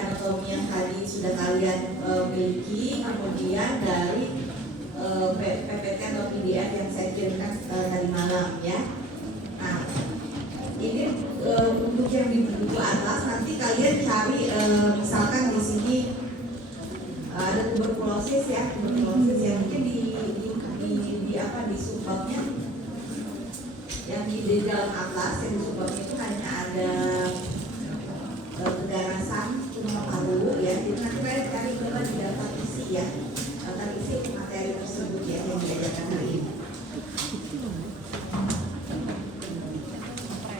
anatomi yang tadi sudah kalian miliki, kemudian dari PPT atau PDF yang saya kirimkan tadi malam ya. Nah, ini untuk yang di buku atas nanti kalian cari misalkan di sini ada tuberkulosis ya, tuberkulosis ya, mungkin di apa di subbabnya yang di dalam atlas yang di subbabnya itu hanya ada keganasan tumor paru ya. Jadi nanti kalian cari coba di daftar isi ya, daftar isi materi tersebut ya yang diajarkan hari ini.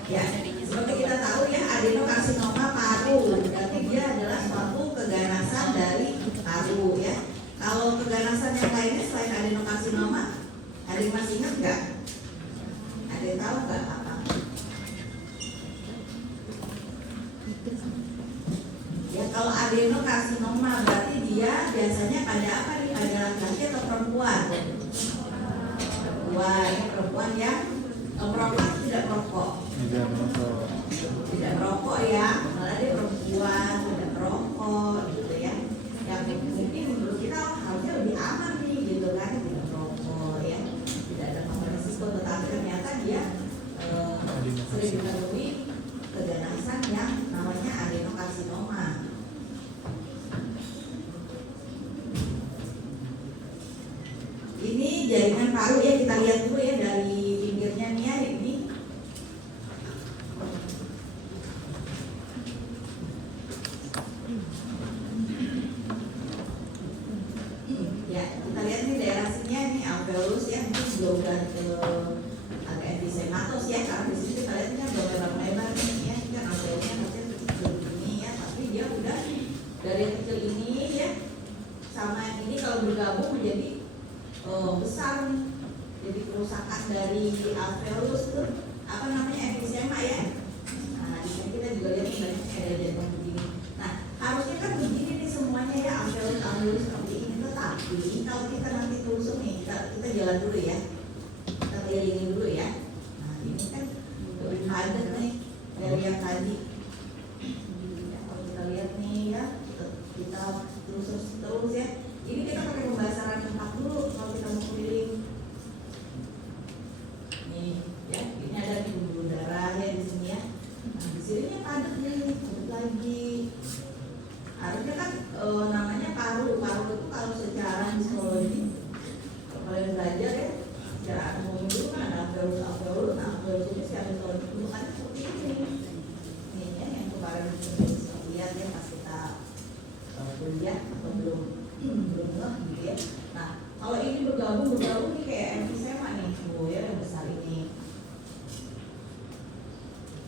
Ya, seperti kita tahu ya, adenokarsinoma paru berarti dia adalah suatu keganasan dari paru ya. Kalau keganasan yang lainnya selain adenokarsinoma, ada yang masih ingat nggak? Ada yang tahu nggak apa? Ya, kalau adenokarsinoma berarti dia biasanya pada apa nih? Pada laki-laki atau perempuan? Perempuan yang perempuan tidak merokok. Tidak merokok ya, malah dia perempuan tidak merokok gitu ya. Yang mungkin menurut kita harusnya lebih aman nih gitu kan, tidak merokok ya, tidak ada resiko, tetapi ternyata dia sering ditemui keganasan yang namanya adenokarsinoma. Ini jaringan paru ya, kita lihat dulu ya dari pinggirnya nih ya, ini ya, kita lihat nih daerah sini ya, ini alveolus ya, mungkin belum udah ke agak episematos ya, karena di sini kita lihat ini kan belum lebar nih ya, ini kan alveolusnya masih kecil ini ya, tapi dia udah dari yang kecil ini ya sama yang ini kalau bergabung menjadi besar nih. Jadi kerusakan dari alveolus itu apa namanya, emfisema ya. Nah, di sini kita juga lihat banyak ada jaringan begini. Nah, harusnya kan begini nih semuanya ya, alveolus seperti ini. Tetapi kalau kita nanti telusur nih, kita jalan dulu ya, kita kelilingin dulu ya. Nah, ini kan lebih padat nih dari yang tadi. Ya, kalau kita lihat nih ya, kita telusur terus ya. Ini kita pakai pembasaran tempat dulu kalau kita mau keliling. Nih ya, ini ada di pembuluh darah ya di sini ya. Nah, di sini padat nih, padat lagi. Harusnya kan namanya paru itu kalau secara histologi kalau kalian belajar ya, secara anatomi dulu kan ada alveolus. Nah, alveolus ini secara histologi bentukannya seperti ini. Nih ya, yang kemarin kita lihat ya pas kita kuliah atau belum gitu ya. Nah, kalau ini bergabung nih kayak emfisema nih, ya yang besar ini.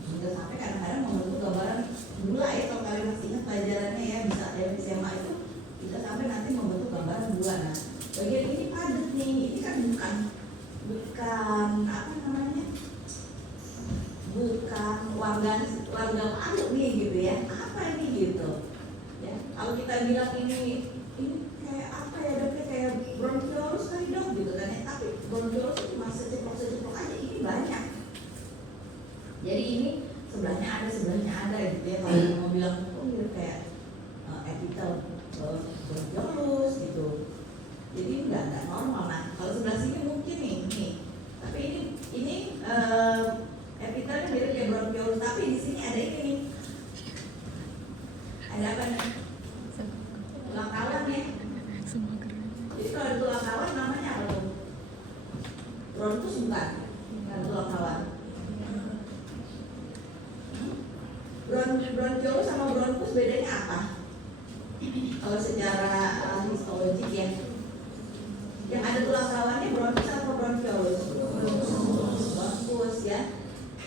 Sudah sampai kadang-kadang membentuk gambaran gula ya, kalau kalian masih ingat pelajarannya ya, bisa emfisema itu bisa sampai nanti membentuk gambaran gula. Nah, bagian ini padat nih, ini kan bukan apa namanya, bukan warga paru nih gitu ya. Apa ini gitu? Ya, kalau kita bilang ini kayak apa ya, dapetnya kayak bronkiolus kali dong gitu kan ya, tapi bronkiolus itu cuma seceplok aja, ini banyak. Jadi ini sebelahnya ada gitu ya, kalau mau bilang mirip kayak epitel bronkiolus gitu. Jadi enggak normal. Nah, kalau sebelah sini mungkin nih. Tapi ini epitelnya mirip kayak bronkiolus, tapi di sini ada ini nih. Ada apa nih? Tulang kawan ya. Jadi kalau ada tulang kawan namanya apa tuh? Bronkus bukan tulang kawan. Bronkiolus sama bronkus bedanya apa? Kalau secara histologik ya, yang ada tulang kawannya bronkus atau bronkiolus? Bronkus ya.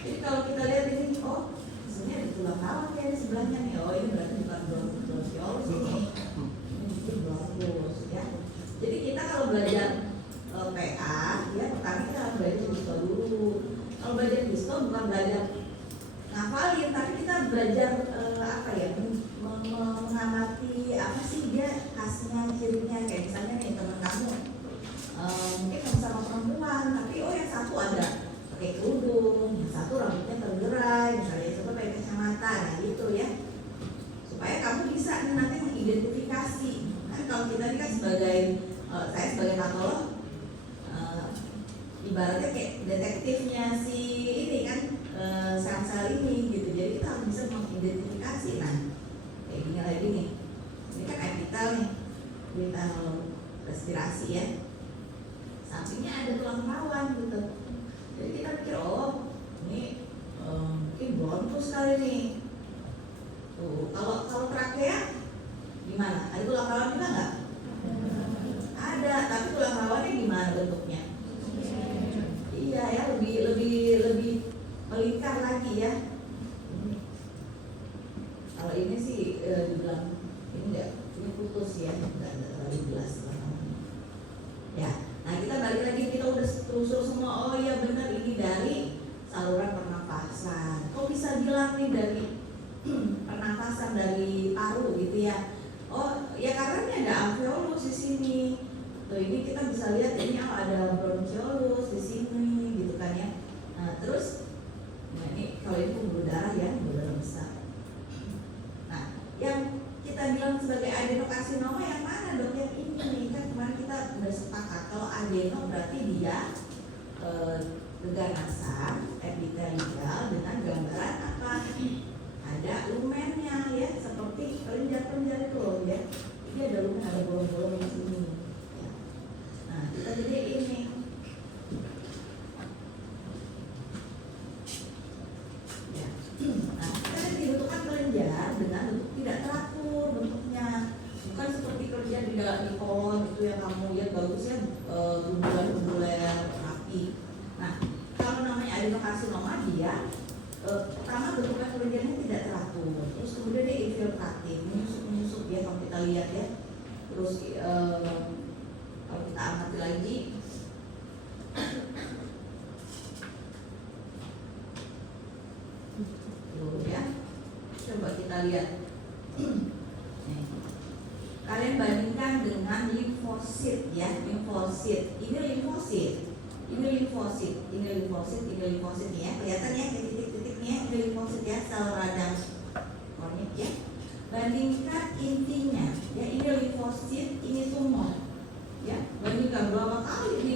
Jadi kalau kita lihat ini, oh sebenarnya ada tulang kawan ya di sebelahnya nih. Oh, ini berarti bukan bronkiolus ini. Ini bronkus ya. Jadi kita kalau belajar PA ya, pertama kita harus belajar histo dulu. Kalau belajar histo bukan belajar ngafalin, tapi kita belajar apa ya, mengamati apa sih dia khasnya, cirinya. Kayak misalnya nih teman kamu mungkin sama perempuan, tapi oh yang satu ada pakai kerudung, yang satu rambutnya tergerai misalnya, coba pakai kacamata, nah gitu ya, supaya kamu bisa kita ini kan sebagai saya sebagai patolog ibaratnya kayak detektifnya si ini kan sel-sel ini gitu. Jadi kita harus bisa mengidentifikasi. Nah kayak gini lagi nih, ini kan epitel nih, epitel respirasi ya, sampingnya ada tulang rawan gitu. Jadi kita pikir oh ini mungkin bronkus kali nih. Tuh kalau trakea gimana? Ada tulang rawan juga nggak? Ada, tapi tulang rawannya gimana bentuknya? Iya ya, lebih melingkar lagi ya. Kalau ini sih dibilang ini putus ya, nggak terlalu jelas ya. Nah kita balik lagi, kita udah telusur semua. Oh iya benar, ini dari saluran pernafasan. Kok bisa bilang nih dari pernafasan dari paru gitu ya? Oh ya karena ini ada alveolus di sini. Tuh ini kita bisa lihat ini ada bronchiolus di sini gitu kan ya. Nah terus, nah ini kalau ini pembuluh darah ya, pembuluh darah besar. Nah yang kita bilang sebagai adenokarsinoma yang mana dok? Yang ini nih kan kemarin kita udah sepakat kalau adeno berarti dia gaganasal epitelial dengan gambaran apa? Ada lumennya ya, seperti kelenjar-kelenjar itu loh ya. Ini ada lumen, ada bolong-bolong di sini. Ya. Nah kita jadi ini. Ya. Nah kita dibentukkan kelenjar dengan bentuk tidak teratur bentuknya, bukan seperti kelenjar di kolon itu yang kamu lihat bagusnya bulan-bulan rapi. Nah kalau namanya adenokarsinoma dia pertama bentuknya kelenjarnya tidak teratur, terus kemudian dia infiltratif, menyusup ya kalau kita lihat ya. Terus kalau kita amati lagi tuh ya, coba kita lihat. Nih. Kalian bandingkan dengan limfosit ya, limfosit. Ini limfosit. Ini limfosit, ini limfosit, ini limfosit nih ya. Kelihatan ya titik-titiknya, ini limfosit ya, sel radang kronik ya. Bandingkan intinya, ya ini limfosit, ini tumor. Ya, bandingkan berapa kali ini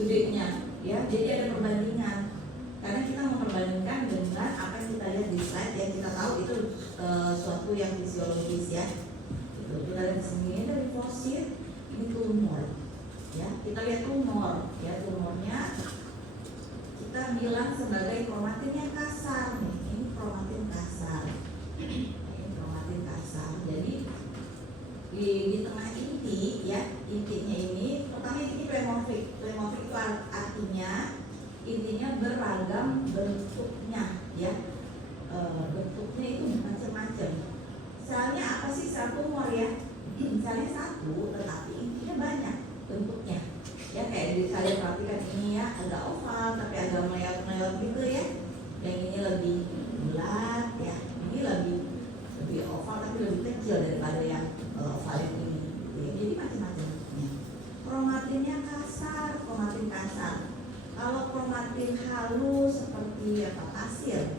gedenya ya. Jadi ada perbandingan. Karena kita memperbandingkan dengan apa yang kita lihat di slide yang kita tahu itu suatu yang fisiologis ya. Itu kita lihat di sini ada limfosit, ini tumor. Ya, kita lihat tumor, ya tumornya kita bilang sebagai kromatin yang kasar nih. Ini kromatin kasar, ini kromatin kasar. Jadi di tengah inti, ya intinya ini, pertama ini pleomorfik. Pleomorfik itu artinya intinya beragam bentuknya, ya bentuknya itu macam-macam. Selnya apa sih? Sel tumor ya, selnya satu, tetapi intinya banyak bentuknya ya. Kayak kalian perhatikan ini ya, agak oval tapi agak meleot-meleot gitu ya. Yang ini lebih bulat ya, ini lebih oval tapi lebih kecil daripada yang oval yang ini ya. Jadi macam-macam bentuknya. Kromatinnya kasar, kromatin kasar. Kalau kromatin halus seperti apa, pasir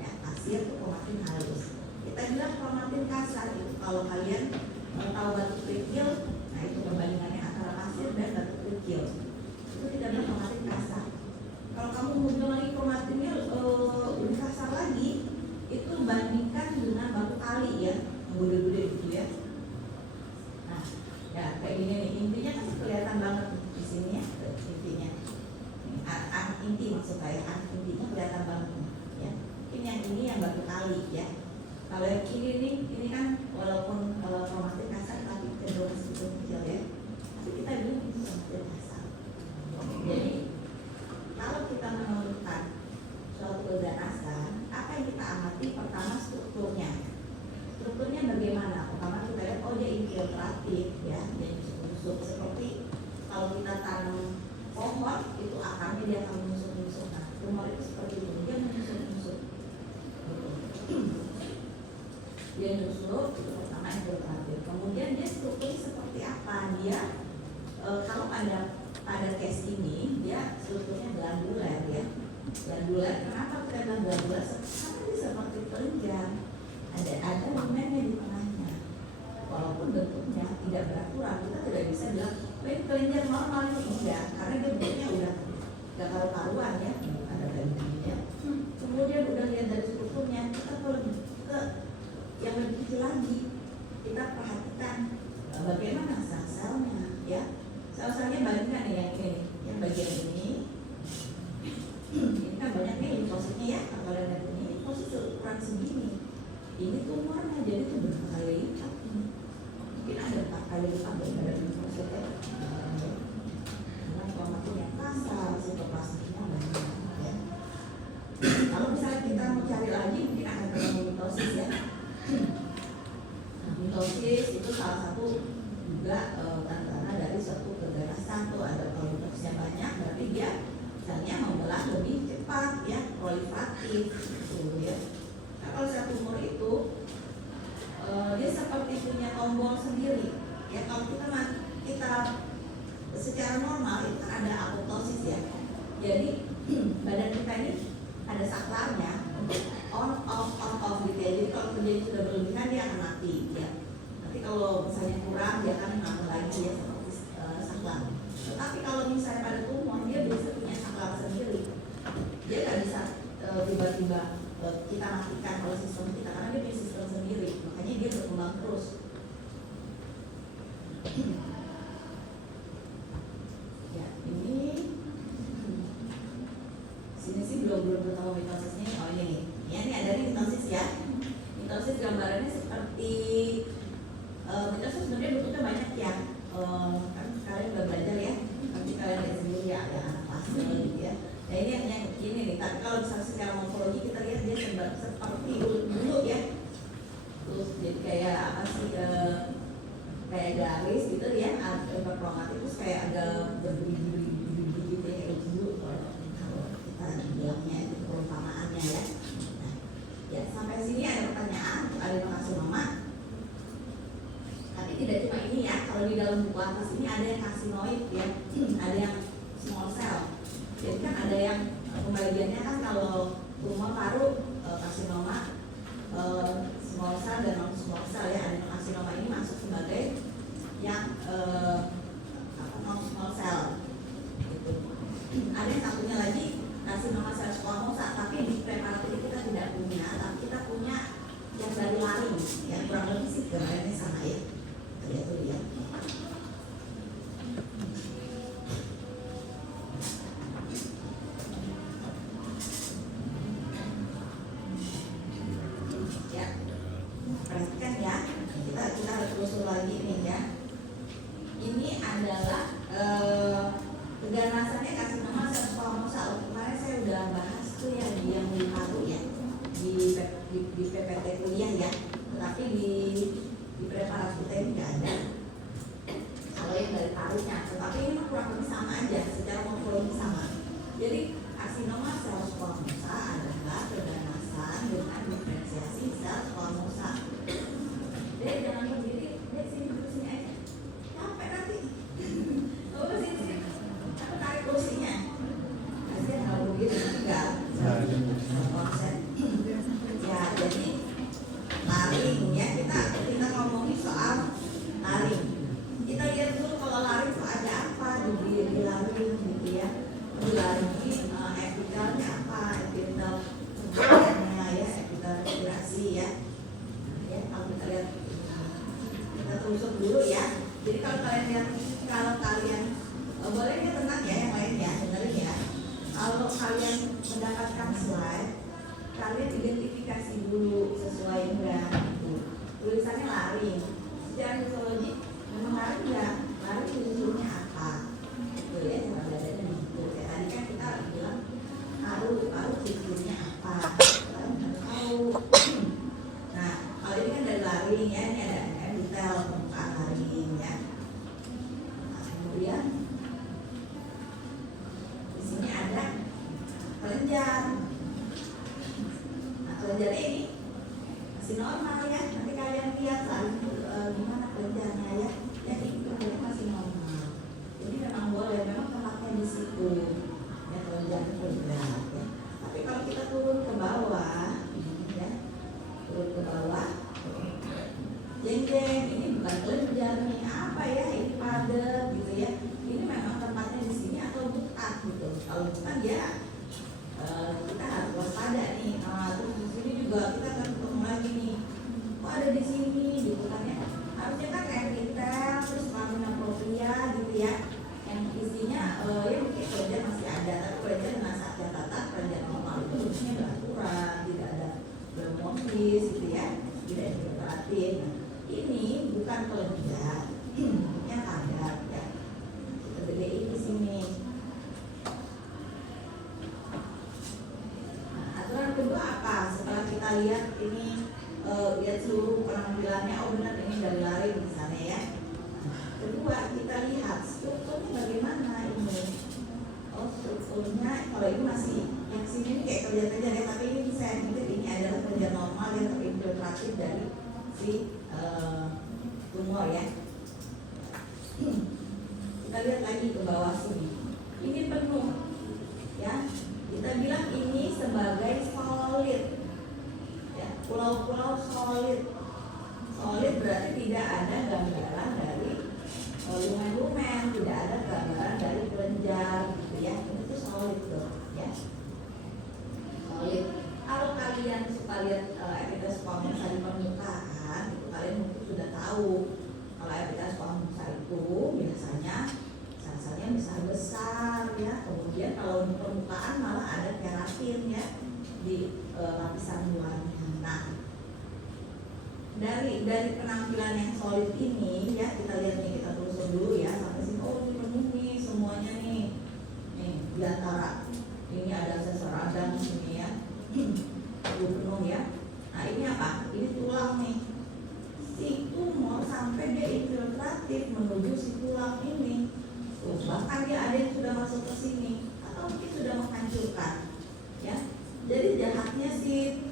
ya, pasir itu kromatin halus. Kita bilang kromatin kasar itu kalau kalian tahu batu kerikil, nah itu perbandingannya antara pasir dan batu kerikil. Itu tidak ada kromatin kasar. Kalau kamu mau lagi kromatinnya lebih kasar lagi, itu bandingkan dengan batu kali ya, yang gede-gede gitu ya. Nah, ya kayak gini nih, intinya kan kelihatan banget di sini ya, intinya. Inti maksud saya, intinya kelihatan banget ya. Ini yang batu kali ya. Kalau yang ini kan walaupun kromatin kasar tapi cenderung sedikit kecil ya. Tapi kita bilang ini kromatin kasar. Jadi kalau kita menemukan suatu keganasan, apa yang kita amati? Pertama strukturnya. Strukturnya bagaimana? Pertama kita lihat oh dia infiltratif ya, dia nyusup. Seperti kalau kita tanam pohon itu akarnya dia akan menyusup-nyusup. Nah, tumor itu seperti itu, dia menyusup-nyusup. Dia nyusup, itu pertama infiltratif. Kemudian dia strukturnya seperti apa? Dia kalau pada case ini dia strukturnya glandular ya. Glandular, kenapa kita bilang glandular? Karena dia seperti kelenjar. Ada lumennya di tengahnya. Walaupun bentuknya tidak segini, ini tumornya jadi itu berkali lipat, mungkin ada 4 kali lipat daripada maksudnya. Karena kromatnya kasar, sitoplasmiknya banyak ya. Kalau misalnya kita mau cari lagi mungkin akan ketemu mitosis ya. Nah, mitosis itu salah satu juga tanda dari suatu keganasan. Tuh ada kalau mitosisnya banyak berarti dia misalnya membelah lebih cepat ya, proliferatif gitu ya. Nah, kalau sel tumor itu dia seperti punya tombol sendiri ya. Kalau kita secara normal itu kan ada apoptosis ya. Jadi badan kita ini ada saklarnya untuk on off gitu ya. Jadi kalau terjadi sudah berlebihan dia akan mati ya. Nanti kalau misalnya kurang dia akan nambah lagi ya seperti saklar. Tetapi kalau misalnya pada tumor dia biasa punya saklar sendiri. Dia nggak bisa tiba-tiba kita matikan oleh sistem kita karena dia punya sistem sendiri. Makanya dia berkembang terus. Ya ini sini sih belum ketemu mitosisnya. Oh ini ada nih mitosis ya. Mitosis gambarannya seperti mitosis sebenarnya bentuknya banyak ya. Kan kalian udah belajar ya. Nanti kalian lihat sendiri ya, ada anak fase gitu ya. Nah ini yang begini nih. Tapi kalau misalnya secara morfologi kita lihat dia seperti dulu ya. Terus jadi kayak apa sih? Kayak garis gitu ya. Hiperkromatik terus kayak ada berbiji-biji gitu ya, kayak dulu kalau kita bilangnya itu perumpamaannya ya. Nah, ya sampai sini ada pertanyaan untuk adenokarsinoma. Tapi tidak cuma ini ya. Kalau di dalam buku atas ini ada yang karsinoid ya, ada yang small cell. Jadi kan ada yang pembagiannya kan kalau tumor paru karsinoma small cell dan non small cell ya. Adenokarsinoma ini masuk sebagai yang non small cell gitu. Ada yang satunya lagi karsinoma sel squamosa, tapi di preparatif kita tidak punya, tapi kita punya yang dari laring yang kurang lebih sih gambarnya sama ya. Lihat dulu ya. Perhatikan ya, kita telusur lagi nih ya. Ini adalah keganasannya karsinoma sel squamosa. Kemarin saya udah bahas tuh yang di paru ya, di PPT kuliah ya. Tetapi di preparat kita ini nggak ada. Kalau yang dari parunya, tetapi ini kurang lebih sama aja, secara morfologi sama. Jadi karsinoma sel squamosa adalah keganasan dengan diferensiasi sel squamosa. Dek jangan berdiri, dek sini aja. Capek nanti. Oh sini. Aku tarik kursinya. Kasihan kalau berdiri nanti nggak konsen. Ya jadi laring ya, kita ngomongin soal laring. Kita lihat dulu kalau laring itu ada apa di laring gitu ya. Di laring ini epitelnya apa? Epitel ya, epitel respirasi ya. Ya kalau kita lihat, kita telusur dulu ya. Jadi kalau kalian boleh ya tenang ya yang lain ya, dengerin ya. Kalau kalian mendapatkan slide, kalian identifikasi dulu sesuai enggak gitu. Tulisannya laring. Secara histologi memang laring enggak? Laring tujuannya apa? Gitu ya, cara belajarnya begitu. Kayak tadi kan kita bilang paru tujuannya apa? Kalian harus tahu. Nah, kalau ini kan dari laring ya, ini ada epitel permukaan laring ya. Nah, kemudian di sini ada kelenjar. Kelenjar ini masih normal ya. Nanti kalian lihat lah gimana kelenjarnya ya. Jadi kelenjarnya masih normal. Jadi memang boleh, memang tempatnya di situ. Ya kelenjarnya bergerak ya. Tapi kalau kita turun ke bawah, ya turun ke bawah, jeng ini bukan kelenjar nih, apa ya? Ini padat gitu ya. Ini memang tempatnya di sini atau bukan gitu. Kalau bukan ya kita harus waspada nih. Terus di sini juga kita akan ketemu lagi nih. Kok ada di sini gitu kan ya? Harusnya kan epitel terus lamina propria gitu ya. Yang isinya ya mungkin kelenjar masih ada, tapi kelenjar dengan saat catatan kelenjar normal itu bentuknya beraturan, tidak ada bermorfi lihat ini, lihat seluruh penampilannya, oh benar ini dari lari misalnya ya. Kedua, kita lihat strukturnya bagaimana ini. Oh, strukturnya kalau ini masih yang sini ini kayak kerja-kerja ya, tapi ini saya pikir ini adalah kerja normal yang terinfiltratif dari si tumor ya. Kita lihat lagi ke bawah sini. Ini penuh ya. Kita bilang ini sebagai solid ya, pulau-pulau solid. Solid berarti tidak ada gambaran dari lumen-lumen, tidak ada gambaran dari kelenjar gitu ya. Itu solid tuh ya. Solid. Kalau kalian suka lihat epithelial squamous di permukaan, itu kalian mungkin sudah tahu kalau epithelial squamous itu biasanya sel-selnya besar ya. Kemudian kalau di permukaan malah ada keratin ya di lapisan luarnya. Nah, dari penampilan yang solid ini ya, kita lihat nih, kita telusur dulu ya sampai sini. Oh, ini penuh nih semuanya nih. Nih di antara ini ada sel radang sini ya. Penuh ya. Nah, ini apa? Ini tulang nih. Si tumor sampai dia infiltratif menuju si tulang ini. Tuh, bahkan dia ada yang sudah masuk ke sini atau mungkin sudah menghancurkan ya. Jadi jahatnya si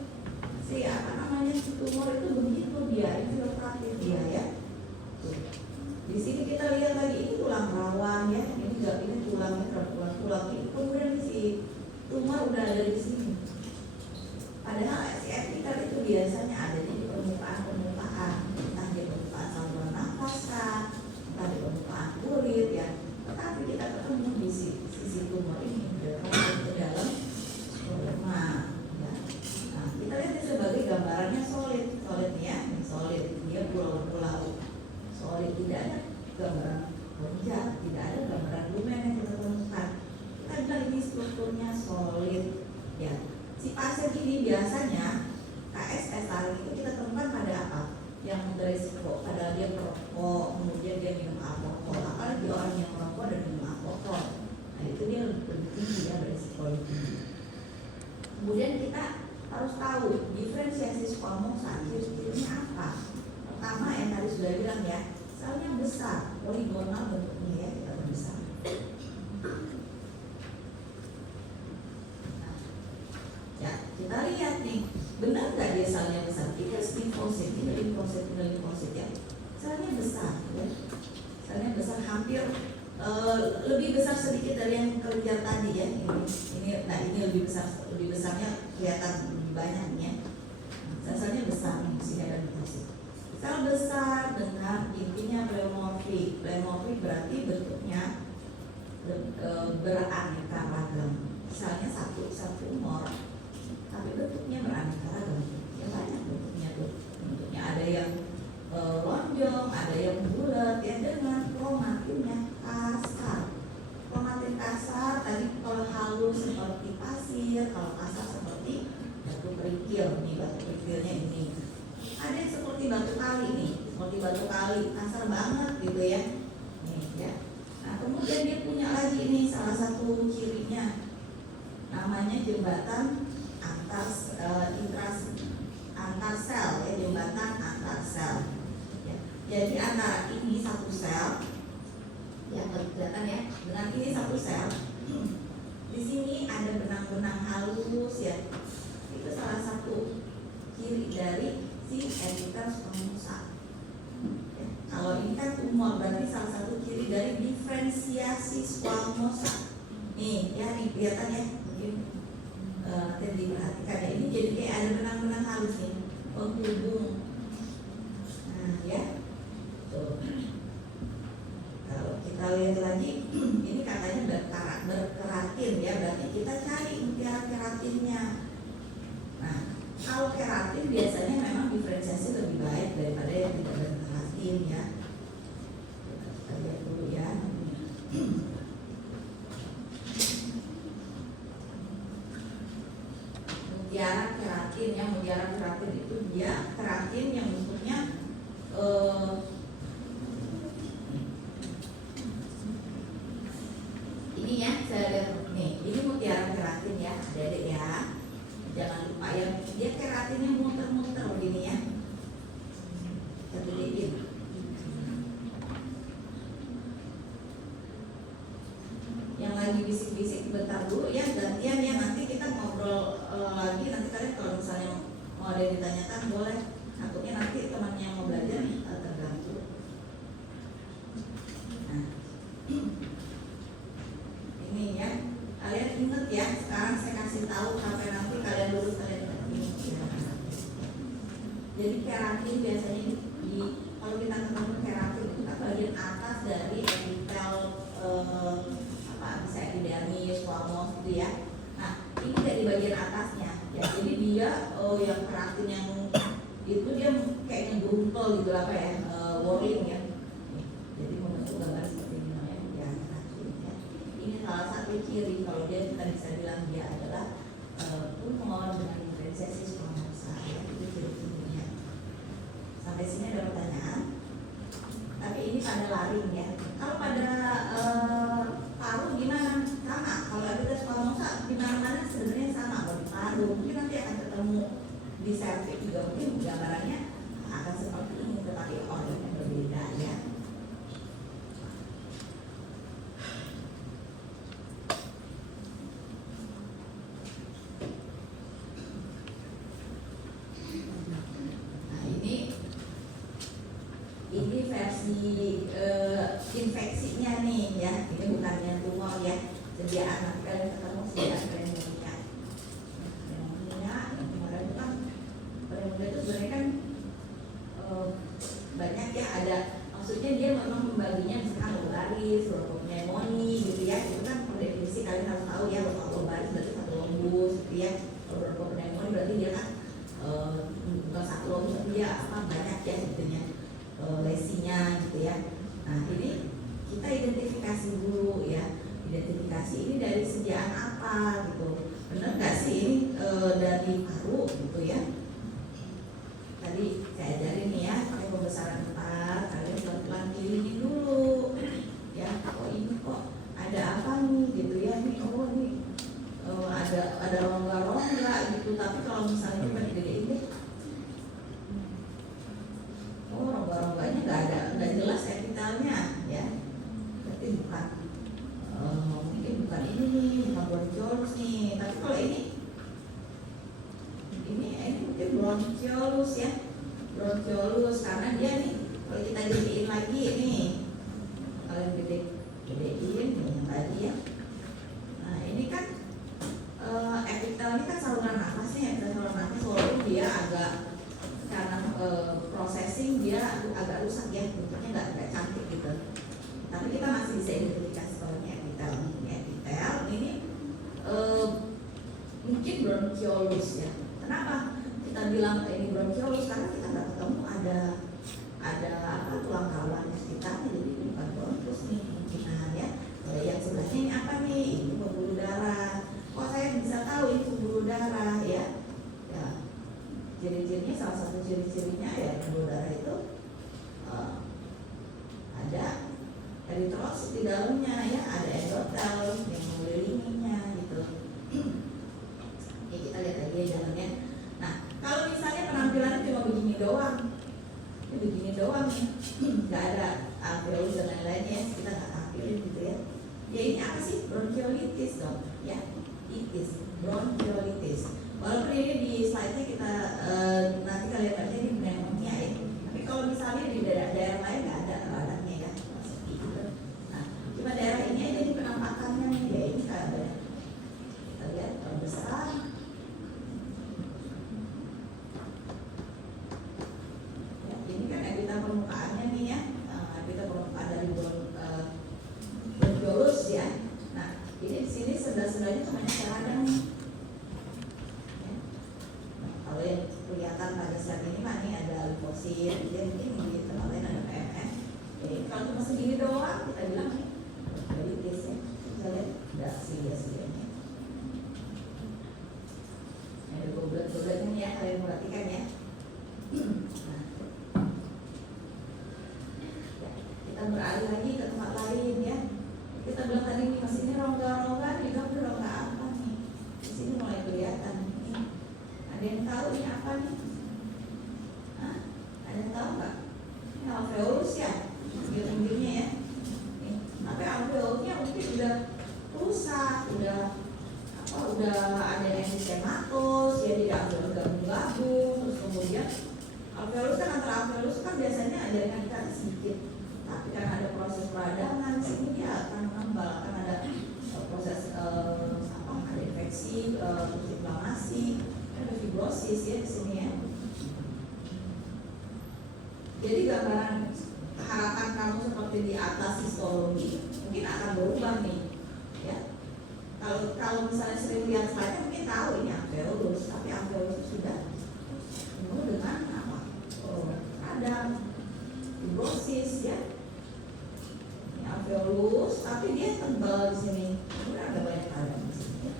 tumor itu begitu, dia infiltratif dia ya. Tuh. Di sini kita lihat lagi ini tulang rawan ya. Ini tulangnya tulang ini. Kemudian si tumor udah ada di sini. Padahal si epitel itu biasanya ada di permukaan, entah di permukaan saluran nafas kah, entah di permukaan kulit ya. Tetapi kita ketemu di sisi tumor ini ke dalam sperma ya. Nah, kita lihat sebagai gambarannya solid ya, ini solid, dia pulau-pulau solid, tidak ada gambaran kelenjar, tidak ada gambaran lumen yang kita temukan. Kita bilang ini strukturnya solid ya. Si pasien ini biasanya KSS taring itu kita temukan pada apa? Yang beresiko, padahal dia merokok, kemudian dia minum alkohol. Apalagi orang yang merokok dan minum alkohol, nah itu dia lebih tinggi ya, beresiko lebih tinggi. Kemudian kita harus tahu diferensiasi squamosa ciri-cirinya apa. Pertama yang tadi sudah bilang ya, selnya besar, poligonal bentuknya ya, kita berbesar. Ya, kita lihat nih, benar nggak dia selnya besar? Ini limfosit ya. Selnya besar, ya. Selnya besar hampir lebih besar sedikit dari yang kelenjar tadi ya. Ini lebih besarnya kelihatan lebih banyak ya. Selnya besar nih, sini ada limfosit. Sel besar dengan intinya pleomorfik. Pleomorfik berarti bentuknya beraneka ragam. Misalnya satu tumor, tapi bentuknya beraneka ragam. Ya banyak bentuknya tuh. Bentuknya ada yang lonjong, ada yang bulat ya, dengan kromatinnya kasar. Kromatin kasar tadi kalau halus seperti pasir, kalau kasar seperti batu kerikil. Nih batu kerikilnya ini. Ada yang seperti batu kali nih, seperti batu kali, kasar banget gitu ya. Nih ya. Nah, kemudian dia punya lagi ini salah satu cirinya, namanya jembatan antar sel ya, jembatan antar sel ya. Jadi antara ini satu sel yang kelihatan ya, dengan ini satu sel, di sini ada benang-benang halus ya. Itu salah satu ciri dari si epithelial squamosa ya. Kalau ini kan tumor, berarti salah satu ciri dari diferensiasi squamosa. Nih ya, nih kelihatan ya, mungkin nanti diperhatikan ya. Ini jadi kayak ada benang-benang halus nih, penghubung. Nah ya, tuh. Kalau kita lihat lagi, ini katanya berkeratin ya, berarti kita cari mutiara keratinnya. Nah, kalau keratin biasanya memang diferensiasi lebih baik daripada yang tidak berkeratin ya. Kita lihat dulu ya. Mutiara keratin ya, mutiara keratin itu dia keratin yang bentuknya ini ya, saya lihat nih, ini mutiara keratin ya, adik-adik ya. Jangan lupa ya, dia keratinnya muter-muter begini ya. Satu digit. Yang lagi bisik-bisik bentar dulu ya, gantian ya, nanti kita ngobrol lagi. Nanti kalian kalau misalnya mau ada yang ditanyakan boleh, takutnya nanti teman yang mau belajar terganggu. Nah, ini ya, kalian inget ya, sekarang saya kasih tahu sampai nanti kalian lulus kalian ingat ya. Jadi keratin biasanya kalau kita ketemu keratin itu kan bagian atas dari epitel bisa epidermis, squamous gitu ya. Nah, ini dari bagian atasnya ya. Jadi dia yang keratin yang itu dia kayak ngegruntel gitu apa ya, worrying ya. Jadi membentuk gambar seperti ini namanya ya keratin ya. Ini salah satu ciri kalau dia kita bisa bilang dia adalah tumor dengan resesi squamosa ya. Itu ciri-cirinya. Sampai sini ada pertanyaan. Tapi ini pada laring ya. Kalau pada paru gimana? Sama. Kalau ada squamosa di mana-mana sebenarnya sama. Kalau di paru mungkin nanti akan ketemu di cervix juga, mungkin gambarannya akan seperti ini, tetapi organnya berbeda ya. Nah ini versi infeksinya nih ya. Ini bukannya tumor ya. Sediaan kalian ketemu sediaan pneumonia. Pneumonia yang kemarin kan pneumonia itu sebenarnya kan banyak ya, ada maksudnya dia memang membaginya misalkan lobaris, pneumonia gitu ya. Itu kan per definisi kalian harus tahu ya, lobaris berarti satu lombus gitu ya. Kalau pneumonia berarti dia kan bukan satu lombus tapi dia banyak ya sebetulnya lesinya gitu ya. Nah ini kita identifikasi dulu ya, identifikasi ini dari sediaan apa gitu, benar nggak sih ini dari paru gitu ya. Tadi saya ajarin nih ya, pakai pembesaran 4, kalian pelan-pelan pilih dulu ya. Oh ini kok ada apa nih gitu ya, nih oh nih ada rongga-rongga gitu. Tapi kalau misalnya kita digedein deh, oh rongga-rongganya nggak jelas epitelnya ya, berarti bukan mungkin bukan ini nih, bukan bronchiolus nih. Tapi kalau ini mungkin bronchiolus ya, bronchiolus karena dia nih kalau kita gedein lagi nih, kalian gedein yang tadi ya. Nah ini kan epitel ini kan saluran nafasnya, saluran nafas walaupun dia agak karena processing dia agak rusak ya, bentuknya nggak cantik gitu. Tapi kita masih bisa identifikasi kalau ini epitel. Ini mungkin bronchiolus ya. Kenapa kita bilang ini bronchiolus? Karena kita nggak ketemu ada apa tulang kawan di sekitarnya, jadi bukan bronchus nih mungkinan ya. Yang sebelahnya ini apa nih? Ini pembuluh darah. Kok saya bisa tahu ini pembuluh darah ya? Ya. Ciri-cirinya, salah satu ciri-cirinya ya pembuluh darah itu ada eritrosit di dalamnya ya, ada endotel yang mengelilinginya gitu. Ya kita lihat aja jalannya. Nah kalau misalnya penampilannya cuma begini doang, ini begini doang nih, nggak ada alveolus dan lain-lainnya, kita nggak tampilin gitu ya. Ya ini apa sih? Bronchiolitis dong ya, itis, bronchiolitis. Walaupun ini di slide-nya kita nanti kalian baca ini pneumonia ya. Tapi kalau misalnya di daerah lain nggak ada radangnya ya, seperti itu. Nah, cuma daerah ini aja di penampakannya nih, ya ini kayak ada. Kita lihat kalau besar. Ya, ini kan epitel permukaannya nih ya, epitel permukaan dari bronchiolus ya. Nah, ini di sini senda-sendanya cuma radang nih. Kalau yang kelihatan pada saat ini mah nih ada limfosit, dia mungkin di tempat lain ada PMS. Jadi kalau cuma segini doang kita bilang nih bronchiolitis ya. Bisa lihat ada silia-silianya. Ada goblet-gobletnya ya, kalian perhatikan ya. Nah, ya, kita beralih lagi ke tempat lain ya. Kita bilang tadi nih mas ini rongga-rongga nih, dok rongga apa nih? Di sini mulai kelihatan. Ada Ada yang tahu ini apa nih? Hah? Ada yang tahu nggak? Ini alveolus ya, pinggir-pinggirnya ya. Nih, tapi alveolusnya mungkin udah rusak, udah ada emfisematos, ya tidak bergabung-gabung. Terus kemudian alveolus kan, antara alveolus kan biasanya ada yang sedikit, tapi karena ada proses peradangan sini dia akan mengembal, akan ada proses ada infeksi, terus inflamasi, ada fibrosis ya di sini ya. Jadi gambaran harapan kamu seperti di atas histologi mungkin akan berubah nih ya. Kalau misalnya sering lihat slide mungkin tahu ini alveolus, tapi alveolus sudah penuh dengan apa? Radang, fibrosis ya. Ini alveolus, tapi dia tebal di sini. Udah ada banyak radang di sini. Ya.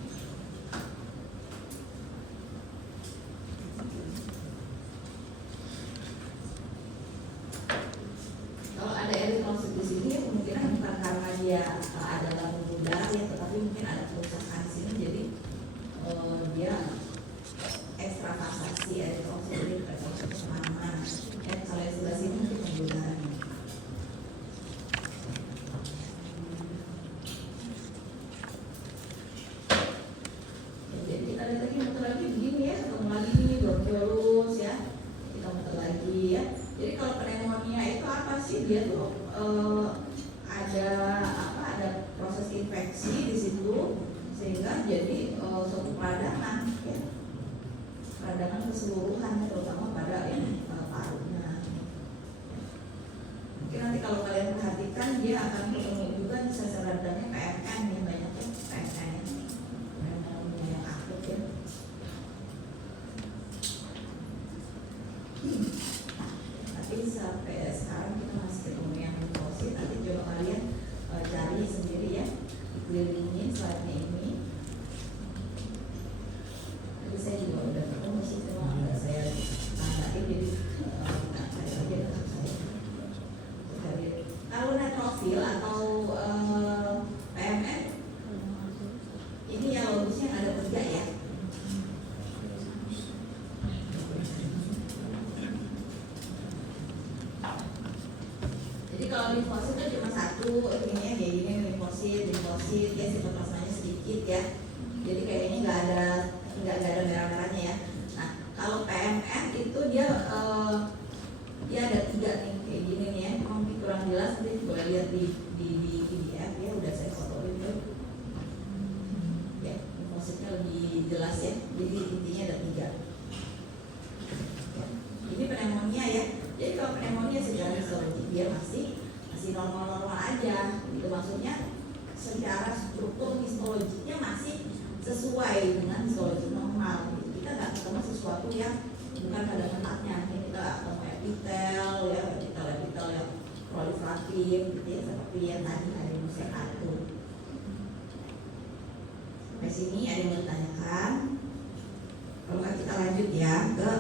Kalau ada eritrosit di sini, kemungkinan bukan karena dia ada lambung darah ya, tetapi mungkin ada kerusakan di sini, jadi dia ekstravasasi eritrosit, jadi eritrosit kemana-mana. Ya, kalau yang sebelah sini mungkin lambung darahnya. Jadi kita lihat lagi, muter lagi begini ya, ketemu lagi nih bronkiolus ya, kita muter lagi ya. Jadi kalau pneumonia itu apa sih? Dia tuh ada proses infeksi di situ sehingga jadi suatu peradangan ya, peradangan keseluruhan terutama pada yang parunya. Mungkin nanti kalau kalian perhatikan dia akan ketemu juga di sel radangnya PMN nih, banyaknya PMN yang akut ya. Tapi sampai sekarang kita masih ketemu yang limfosit. Nanti coba kalian cari sendiri ya, kelilingin slide-nya ini. Tapi saya juga udah ketemu sih, cuma nggak saya tandain, jadi saya aja untuk saya. Kalau neutrofil atau PMN ini yang logusnya ada 3 ya. Jadi kalau limfosit itu cuma 1, ininya kayak gini, limfosit ya, sitoplazmanya sedikit ya. Jadi kayaknya nggak ada merah-merahnya ya. Nah, kalau PMN itu dia ada 3 nih kayak gini nih ya. Mungkin kurang jelas, nanti boleh lihat di PDF ya, udah saya fotoin tuh. Ya, limfositnya lebih jelas ya. Jadi intinya ada 3. Ya. Ini pneumonia ya. Jadi kalau pneumonia secara histologi dia masih normal-normal aja, itu maksudnya secara struktur histologinya masih sesuai dengan histologi normal. Kita nggak ketemu sesuatu yang bukan pada tempatnya. Ini kita ketemu epitel ya, epitel yang proliferatif, gitu ya, seperti yang tadi ada di museka-1. Sampai sini ada yang mau ditanyakan? Kalau nggak kita lanjut ya ke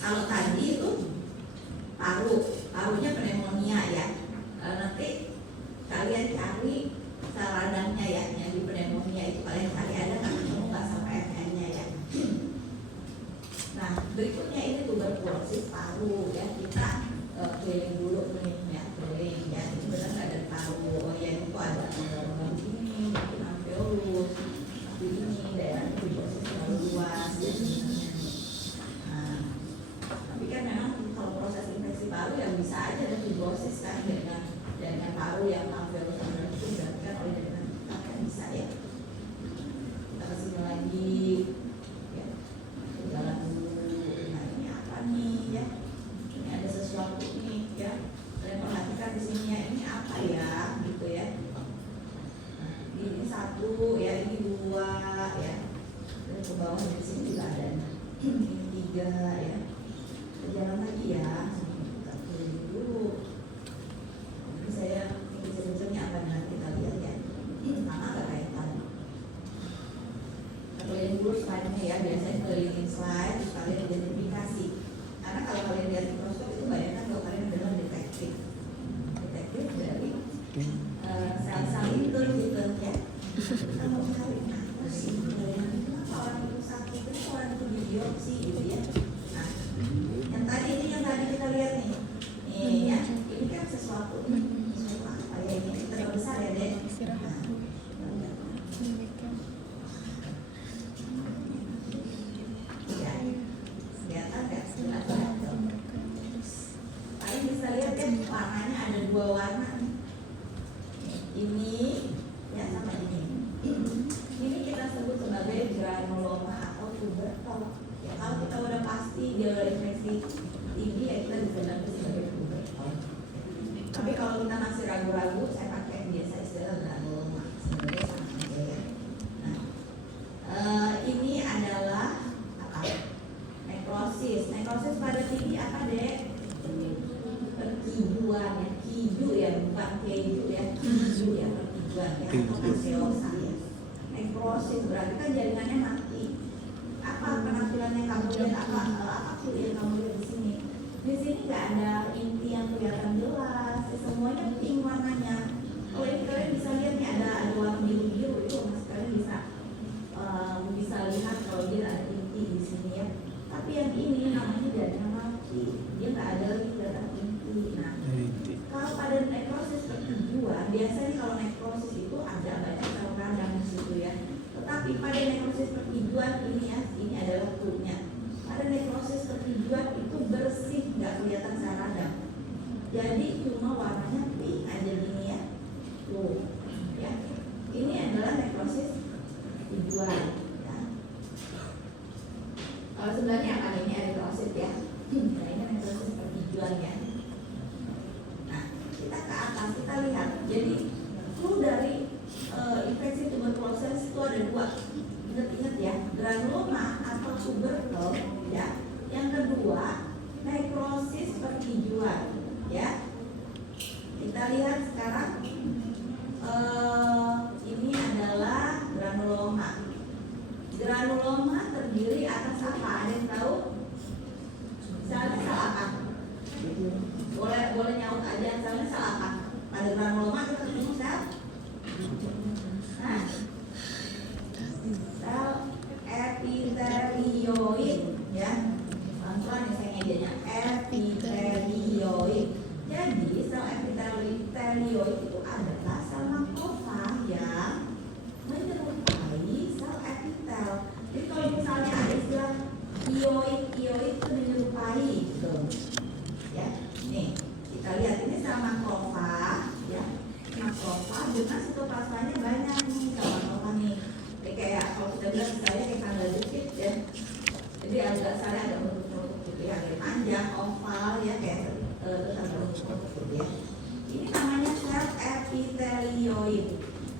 kalau tadi itu parunya pneumonia ya. Nanti kalian cari sel radangnya ya, yang di pneumonia itu kalian cari ada nggak, ketemu nggak sampai FN-nya ya. Nah berikutnya ini tuberkulosis paru ya, kita keliling dulu nih ya, keliling ya. Ini benar nggak ada paru? Oh ya, itu ada lubang ini, mungkin alveolus, tapi ini daerah fibrosis terlalu luas ya. Tapi kan memang kalau proses infeksi paru yang bisa aja ada fibrosis kan dengan paru yang alveolus itu berarti kan oleh dengan kita kan bisa ya. Kita kesini lagi ya, jalan dulu. Nah ini apa nih ya? Ini ada sesuatu nih ya. Kalian perhatikan di sini ya, ini apa ya gitu ya. Nah, ini 1 ya, ini 2 ya. Dan ke bawah di sini juga ada. Ini 3 ya. Jalan lagi ya, kita keliling dulu. Ini saya sebetulnya akan nanti kita lihat ya, sama agak kaitan. Kita keliling dulu slide-nya ya, biasanya kelilingin slide, terus kalian identifikasi. Karena kalau kalian lihat mikroskop itu bayangkan kalau kalian adalah detektif dari sel-sel itu gitu ya. Kita mau cari apa sih? Kenapa orang itu sakit? Kenapa orang itu dibiopsi gitu ya? Nah, yang tadi kita lihat nih, ya, ini kan sesuatu apa ya, ini terbesar ya deh. Kalian bisa lihat kan warnanya ada dua warna nih. Ini ya sama ini. Ini kita sebut sebagai granuloma atau tuberkel. Ya, kalau kita udah pasti dia udah infeksi tinggi ya kita bisa bilang sebagai tuberkel. Tapi kalau kita masih ragu-ragu, saya pakai biasa istilah granuloma. Sebenarnya sama aja ya. Nah, ini adalah apa? Nekrosis. Nekrosis pada tinggi apa deh? Perkijuan ya, kiju ya, bukan keju ya, kiju ya, perkijuan ya, atau kaseosa ya. Nekrosis berarti kan jaringannya mati. Apa penampilannya kamu lihat apa tuh yang kamu lihat di sini? Di sini nggak ada inti yang kelihatan jelas, semuanya pink warnanya. Kalau ini kalian bisa lihat nih ada warna biru-biru itu, mas kalian bisa lihat kalau dia ada inti di sini ya. Tapi yang ini namanya jaringan mati, dia nggak ada lagi kelihatan inti. Nah, kalau pada nekrosis perkijuan, biasanya kalau nekrosis itu ada banyak sel radang di situ ya. Tetapi pada nekrosis perkijuan ini ya, ini adalah kulitnya. Pada nekrosis perkijuan itu bersih, nggak kelihatan sel radang. Jadi cuma warnanya pink aja gini ya. Tuh, ya. Ini adalah nekrosis perkijuan. Ya. Kalau sebenarnya apa ini eritrosit ya? Nah, ini nekrosis perkijuan ya. Nah, kita ke atas kita lihat. Jadi flu dari infeksi tuberkulosis itu ada dua. Ingat-ingat ya, granuloma atau tuberkel ya. Yang kedua, nekrosis perkijuan ya. Kita lihat sekarang ini adalah granuloma. Granuloma terdiri atas apa? Ada yang tahu? Selnya sel apa? Boleh nyaut aja, selnya sel apa? Pada granuloma kita ketemu sel? Nah, sel epitelioid ya. Pelan-pelan ya saya ngejanya, epitelioid. Jadi sel epitelioid itu adalah sel makrofag yang menyerupai sel epitel. Jadi kalau misalnya ada istilah ioid itu menyerupai gitu. Ya, nih kita lihat ini sel makrofag ya. Makrofag dengan sitoplasmanya banyak nih sel makrofag nih. Jadi kayak kalau kita bilang misalnya kayak sandal jepit ya. Jadi agak saya agak bentuk gitu ya, agak panjang, oval ya kayak sandal jepit gitu ya. Ini namanya sel epitelioid.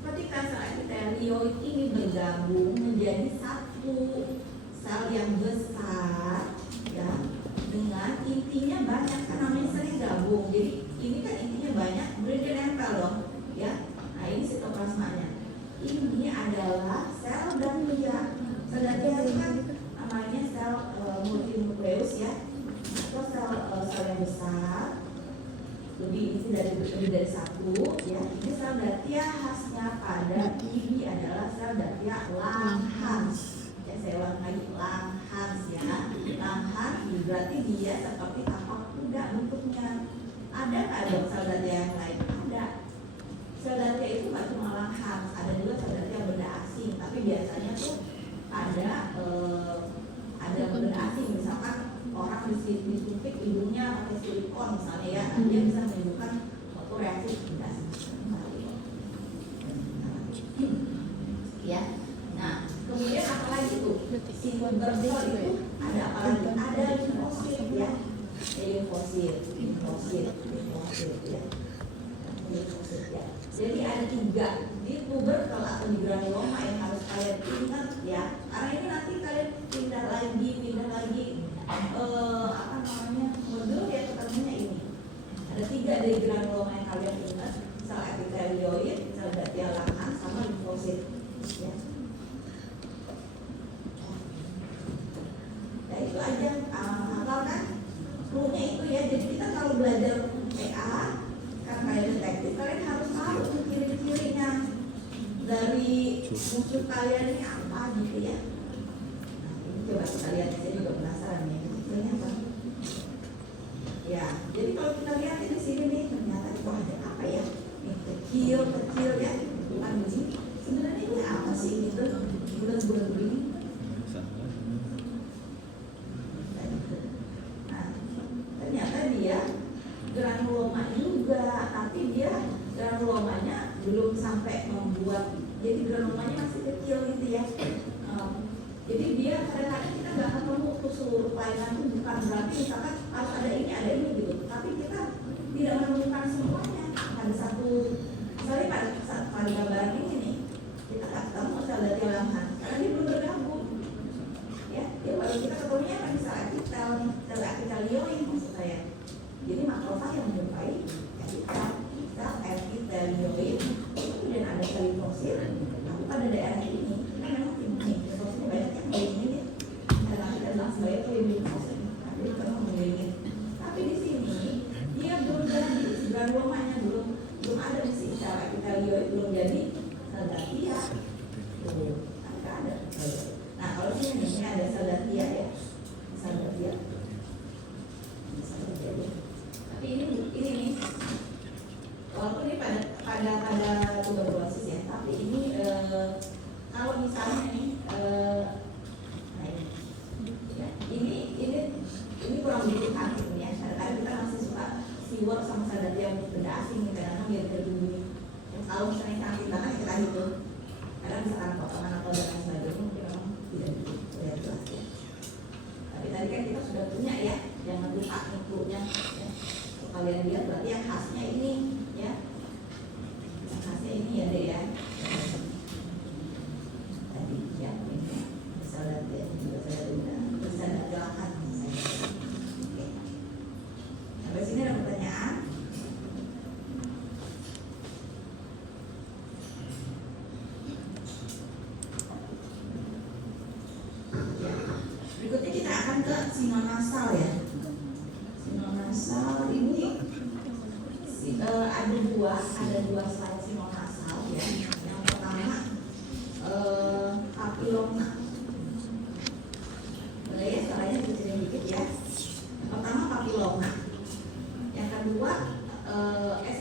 Ketika sel epitelioid ini bergabung menjadi satu sel yang besar ya, dengan intinya banyak kan namanya sering gabung. Jadi ini kan intinya banyak, kemudian dia nempel dong ya. Nah ini sitoplasmanya. Ini adalah sel dantia. Sel dantia itu kan namanya sel multinukleus ya, atau sel yang besar. Lebih dari satu ya. Ini sel dantia khasnya pada TB adalah sel dantia Langhans. Ya saya ulang lagi, Langhans ya. Langhans berarti dia seperti tapak kuda bentuknya. Ada nggak dong sel dantia yang lain? Ada. Sel dantia itu nggak cuma Langhans, ada juga sel dantia benda asing. Tapi biasanya tuh ada benda asing, misalkan orang disuntik hidungnya pakai silikon misalnya ya, dia bisa menunjukkan suatu reaksi benda asing. Ya, nah kemudian apa lagi tuh? Si tuberkel itu ada apa lagi? Ada limfosit ya, limfosit ya. Jadi ada tiga di tuberkel atau di granuloma yang harus kalian ingat ya. Karena ini nanti kalian pindah lagi apa namanya modul ya, ketemunya ini. Ada tiga dari granuloma yang kalian ingat, sel epitelioid, sel dantia Langhans, sama limfosit. Ya. Ya itu aja hafal kan? Flu-nya itu ya. Jadi kita kalau belajar PA karena kalian detektif, kalian harus tahu ciri-ciri musuh kalian ini apa gitu ya. Nah, ini coba kita lihat, saya juga penasaran nih, ini apa? Ya, jadi kalau kita lihat di sini nih, ternyata itu ada apa ya? Ini kecil ya, bukan begini. Sebenarnya ini apa sih gitu? Bulan-bulan begini. Nah, ternyata dia granuloma juga, tapi dia granulomanya belum sampai membuat, jadi granulomanya masih kecil gitu ya. Jadi dia kadang-kadang kita nggak ketemu tuh seluruh kelainan itu, bukan berarti misalkan harus ada ini gitu, tapi kita tidak menemukan semuanya. Ada satu, misalnya pada gambaran ini nih, kita nggak ketemu sel tilamhan karena dia belum bergabung. Ya, dia baru kita ketemunya kan sel epitelioid maksud saya. Jadi makrofag yang menjumpai sel epitelioid, kemudian ada sel limfosit. Tapi pada daerah ini kita memang limfosit banyak yang melingin, karena kita bilang sebagai limfosit, tapi kita melingin. Tapi di sini dia belum jadi granulomanya, belum ada di sini sel epitelioid, belum jadi sel datia. Kan ada. Nah kalau sini ada sel datia ya, sel datia. Tapi ini nih, walaupun ini pada tuberkulosis ya, tapi ini kalau misalnya nih, nah ini kurang begitu kangen ya. Kadang-kadang kita masih suka siwak sama sadar yang benda asing nih, kadang-kadang biar terbunyi. Kalau misalnya kangen banget kita hitung, kadang misalkan potongan atau dan sebagainya mungkin memang tidak jelas ya. Tapi tadi kan kita sudah punya ya, jangan lupa mikronya ya. Kalian lihat berarti yang khasnya ini ya, yang khasnya ini ya deh ya. Tadi ya ini bisa lihat ya, bisa dagelakan saya. Oke. Sampai sini ada pertanyaan? Ya. Berikutnya kita akan ke sinonasal ya. Sinonasal ini ada dua slide sinonasal ya. Yang pertama papiloma. Boleh ya, caranya kecilin dikit ya. Yang pertama papiloma. Yang kedua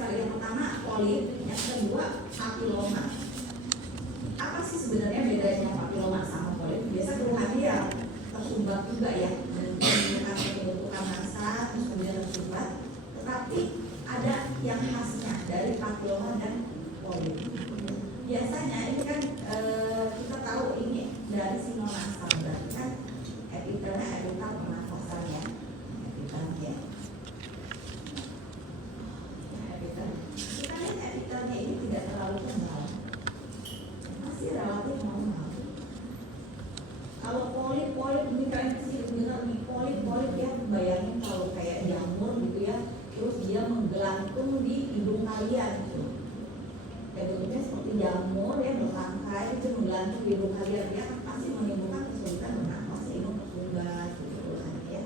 yang pertama polip, yang kedua papiloma. Apa sih sebenarnya bedanya papiloma sama polip? Biasa keluhannya ya tersumbat juga ya, dan pembentukan massa terus kemudian tersumbat. Tetapi ada yang khasnya dari papiloma dan polip. Biasanya ini kan kita tahu ini dari sinonasal, berarti kan epitelnya epitel pernafasan ya, epitelnya. Epitel. Kita lihat epitelnya ini tidak terlalu tebal, masih relatif normal. Kalau polip ini kalian sih dengar nih polip ya, bayangin kalau kayak jamur gitu ya, terus dia menggelantung di hidung kalian gitu. Bentuknya seperti jamur ya, bertangkai itu menggelantung di hidung kalian, dia pasti menimbulkan kesulitan bernafas, hidung tersumbat gitu kan ya.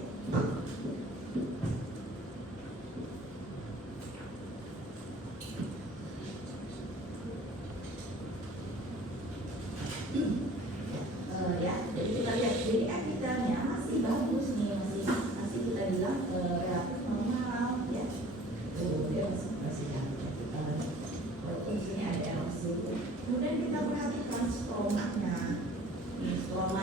Ya, jadi kita lihat jadi epitelnya masih bagus nih, masih kita bilang relatif normal ya. Dia masih epitelnya. Walaupun sini ada erosi. Kemudian kita perhatikan stromanya. Stroma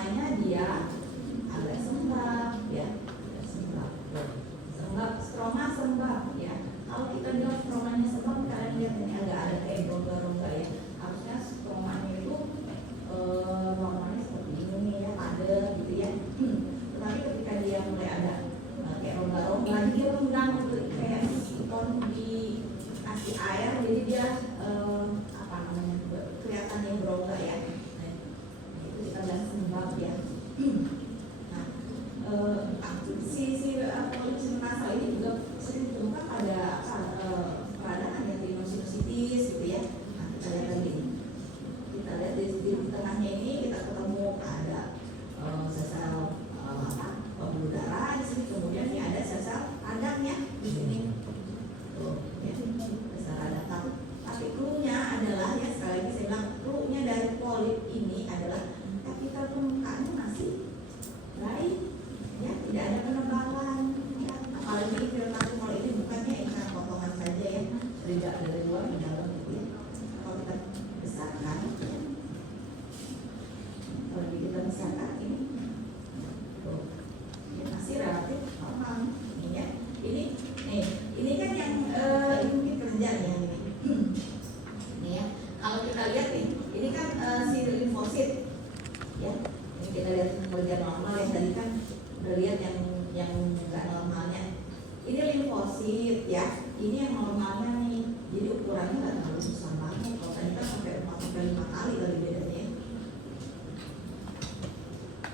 limfosit ya. Ini yang normalnya nih. Jadi ukurannya nggak terlalu besar banget. Kalau tadi kan sampai 4-5 kali kali bedanya.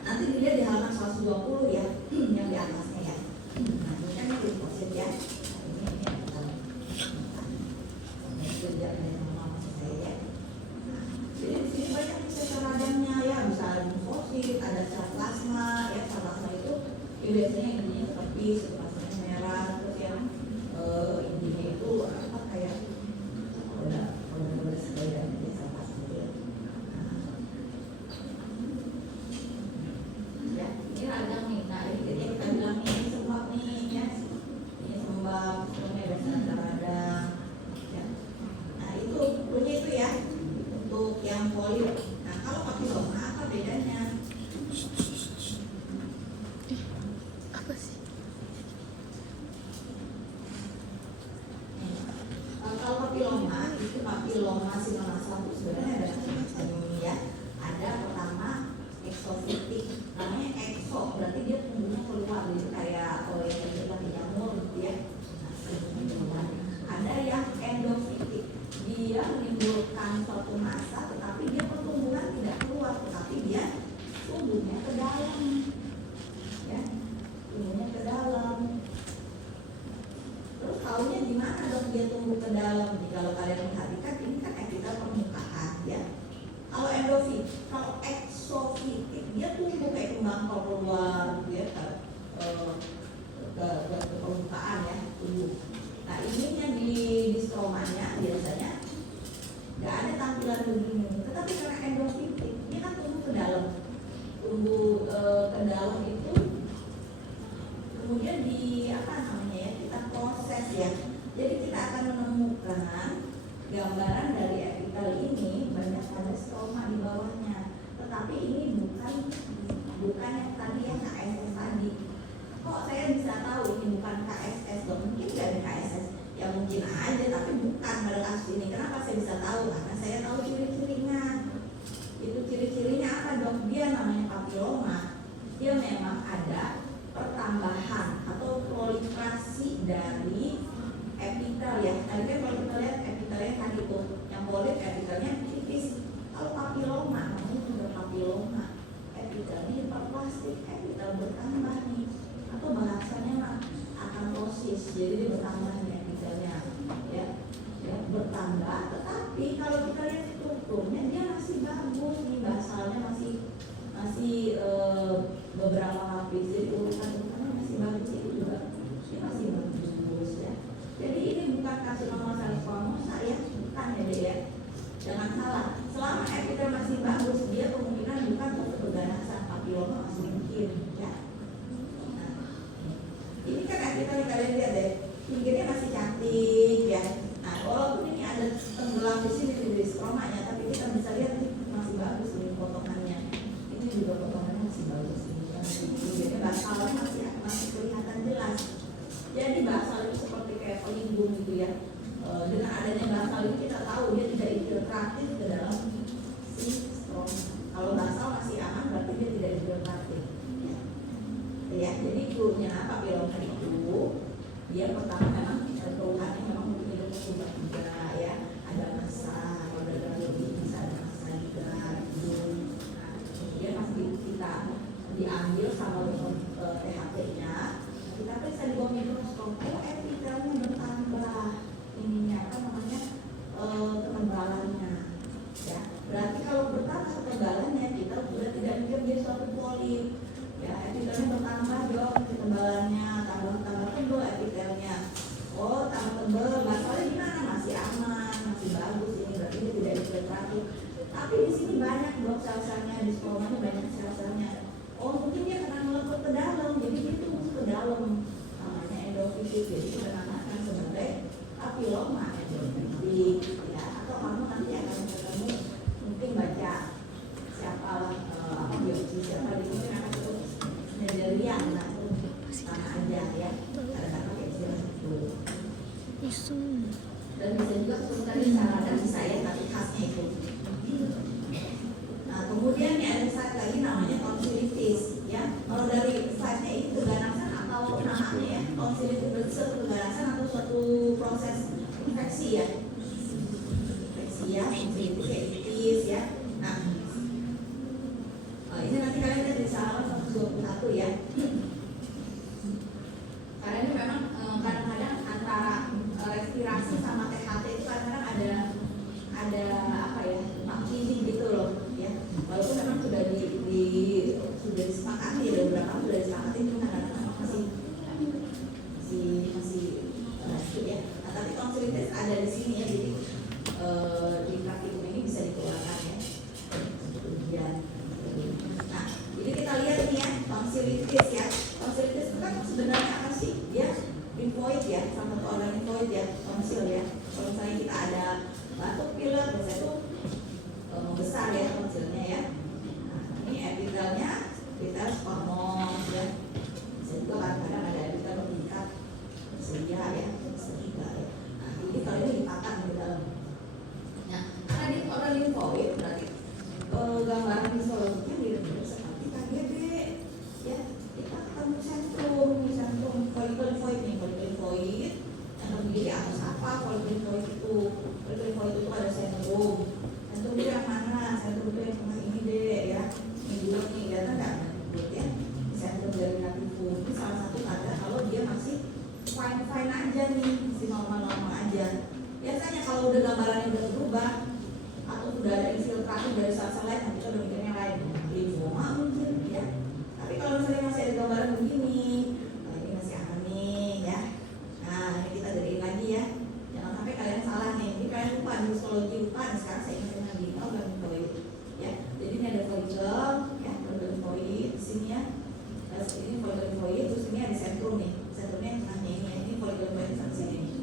Nanti dilihat di halaman 120 ya, yang di atasnya ya. Nah, ini kan limfosit ya. Jadi di sini banyak sel radangnya ya, bisa limfosit, ada sel plasma ya. Sel plasma itu biasanya intinya seperti sel plasma merah, terus yang intinya itu apa kayak udah sepeda ya, sel plasma itu. Ya, ini radang nih. Nah, ini kita bilang ini sembab nih ya. Ini sembab, semuanya ada radang. Itu punya itu ya untuk yang polio. Nah, kalau papiloma apa bedanya? Apa sih? Kalau papiloma itu papiloma sinomasa sebenarnya ada macam ya. Ada pertama eksofitik, namanya ekso berarti dia tumbuhnya keluar gitu kayak kalau yang terjadi jamur gitu ya. Nah, ada yang endofitik, dia menimbulkan suatu massa tetapi dia pertumbuhan tidak keluar, tetapi dia tumbuhnya ke dalam ya, tumbuhnya ke dalam. Terus tahunya di mana dong dia tumbuh ke dalam? Jadi kalau kalian perhatikan ini kan epitel permukaan ya. Kalau endofitik, kalau eksofitik dia tumbuh kayak kembang keluar gitu ya, ke permukaan ya, tumbuh. Nah, ininya di stromanya biasanya nggak ada tampilan begini, tetapi karena endofitik ini kan tumbuh ke dalam, ke dalam itu kemudian di apa namanya ya, kita proses ya. Jadi kita akan menemukan gambaran dari epitel ini banyak pada stroma di bawahnya, tetapi ini bukan yang tadi yang KSS tadi. Kok saya bisa tahu ini bukan KSS dong? Mungkin dari KSS ya, mungkin aja, tapi bukan pada kasus ini. Kenapa saya bisa tahu? Karena saya tahu ciri-cirinya. Itu ciri-cirinya apa dong? Dia namanya papiloma. Dia memang ada pertambahan atau proliferasi dari epitel ya. Tadi kan kalau kita lihat epitelnya tadi itu yang polip epitelnya tipis. Kalau papiloma, namanya juga papiloma, epitelnya hiperplastik, epitel bertambah nih. Atau bahasanya mah akanthosis, jadi dia bertambah nih epitelnya ya, bertambah. Tetapi kalau kita lihat strukturnya dia masih bagus nih, basalnya masih beberapa lapis, jadi urutan-urutannya masih bagus, itu juga dia masih bagus ya. Jadi ini bukan karsinoma salivary squamous ya, bukan ya deh ya, jangan salah. Selama epitel masih bagus, dia kemungkinan bukan untuk keganasan papiloma masih mungkin ya. Ini kan epitel kalian lihat deh, pinggirnya masih cantik ya. Nah, walaupun ini ada tenggelam di sini di stromanya, tapi kita bisa lihat masih bagus ini potongannya. Ini juga potongannya masih bagus ini. Pinggirnya basalnya masih kelihatan jelas. Jadi basal itu seperti kayak pelindung gitu ya. Dengan adanya basal ini kita tahu dia tidak infiltratif ke dalam si stroma. Kalau basal masih aman berarti dia tidak infiltratif. Ya, jadi cluenya papiloma itu dia pertama memang keluhannya memang mungkin itu berubah juga ya, ada massa, kalau ada lebih bisa ada massa juga gitu. Nah, kemudian pasti kita diambil sama THP-nya, kita periksa di bawah mikroskop, epitelnya bertambah ininya apa namanya ketebalannya ya. Berarti kalau bertambah ketebalannya kita sudah tidak mikir dia suatu polip ya. Epitelnya bertambah dong ketebalannya, tambah tebal epitelnya. Oh, tambah tebal, basalnya gimana? Masih aman, masih bagus ini, berarti dia tidak infiltratif. Tapi di sini banyak dong sel-selnya, di stromanya banyak sel-selnya. Oh, mungkin dia kena melebur ke dalam, jadi dia tumbuh ke dalam, namanya endofitik. Jadi kita namakan sebagai papiloma endofitik ya. Atau kamu nanti akan ketemu, mungkin baca siapa biopsi siapa di sini akan ketemu Mendelian, nah itu sama aja ya, kadang-kadang kayak istilah itu. Dan bisa juga kesulitan cara dan saya tapi khasnya itu. Nah, kemudian nih ada slide lagi namanya tonsilitis ya. Kalau dari slide-nya ini keganasan atau namanya ya, tonsilitis berarti suatu keganasan infeksi ya, tonsillitis kayak itis ya. Nah, ini nanti kalian lihat di halaman 121 ya. Karena ini memang kadang-kadang antara respirasi sama THT itu kadang-kadang ada apa ya, makin gitu loh ya. Walaupun memang sudah sudah disepakati ya, beberapa sudah disepakati, cuma kadang-kadang masih lanjut ya. Nah, tapi tonsilitis ada di sini ya, jadi di praktikum ini bisa dikeluarkan ya. Kemudian, nah, jadi kita lihat nih ya, tonsilitis ya. Tonsilitis itu kan sebenarnya apa sih? Dia limfoid ya, sama satu organ limfoid ya, tonsil ya. Kalau misalnya kita ada batuk pilek, biasanya itu membesar ya tonsilnya ya. Nah, ini epitelnya, epitel squamous ya. Bisa juga kadang-kadang ada epitel meningkat, seria ya, seria ya. Nah, jadi kalau ini dipatang di dalam. Nah, karena di organ limfoid berarti gambaran histologinya mirip-mirip seperti KGB ya. Kita ketemu sentrum folikel limfoid nih, folikel limfoid yang terdiri atas apa? Folikel limfoid itu, folikel limfoid itu ada sentrum itu yang mana? Sentrum itu yang tengah ini deh ya. Ini dulu nih, kelihatan nggak? Ya, sentrum dari nativum ini salah satu tanda kalau dia masih fine aja nih, masih normal aja. Biasanya kalau udah gambarannya udah berubah atau sudah ada infiltrasi dari sel-sel lain, nanti kita udah mikirnya lain, limfoma mungkin ya. Tapi kalau misalnya masih ada gambaran begini, nah ini masih aman nih ya. Nah, ini kita gedein lagi ya. Jangan sampai kalian salah nih. Ini kalian lupa di histologi, lupa nih, sekarang saya ingatkan lagi. Organ limfoid ya. Jadi ini ada folikel ya, organ limfoid di sini ya. Terus ini folikel limfoid, terus ini ada sentrum nih. Sentrumnya yang tengahnya ini ya. Ini folikel limfoid sampai sini nih.